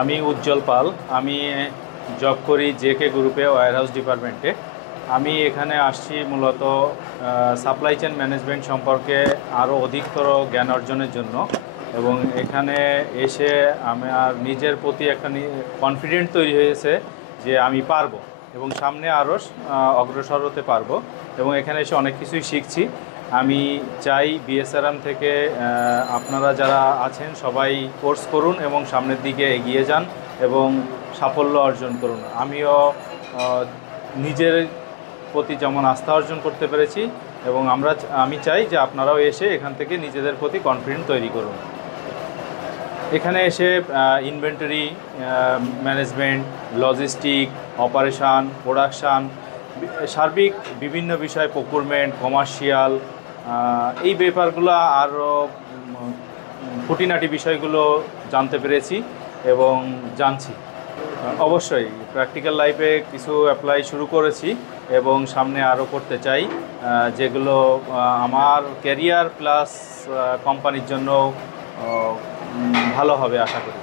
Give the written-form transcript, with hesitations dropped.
আমি উজ্জ্বল পাল। আমি জব করি জেকে গ্রুপে ওয়্যারহাউস ডিপার্টমেন্টে। আমি এখানে আসছি মূলত সাপ্লাই চেইন ম্যানেজমেন্ট সম্পর্কে আরও অধিকতর জ্ঞান অর্জনের জন্য, এবং এখানে এসে আমার নিজের প্রতি একটা কনফিডেন্ট তৈরি হয়েছে যে আমি পারবো এবং সামনে আরও অগ্রসর হতে পারবো, এবং এখানে এসে অনেক কিছুই শিখছি। আমি চাই বিএসআরএম থেকে আপনারা যারা আছেন সবাই কোর্স করুন এবং সামনের দিকে এগিয়ে যান এবং সাফল্য অর্জন করুন। আমিও নিজের প্রতি যেমন আস্থা অর্জন করতে পেরেছি, এবং আমি চাই যে আপনারাও এসে এখান থেকে নিজেদের প্রতি কনফিডেন্ট তৈরি করুন। এখানে এসে inventory management, logistic, operation, production, সার্বিক বিভিন্ন বিষয়, প্রকুরমেন্ট, কমার্শিয়াল, এই ব্যাপারগুলো আরও খুঁটিনাটি বিষয়গুলো জানতে পেরেছি এবং জানছি। অবশ্যই প্র্যাকটিক্যাল লাইফে কিছু অ্যাপ্লাই শুরু করেছি এবং সামনে আরও করতে চাই, যেগুলো আমার ক্যারিয়ার প্লাস কোম্পানির জন্য ভালো হবে আশা করি।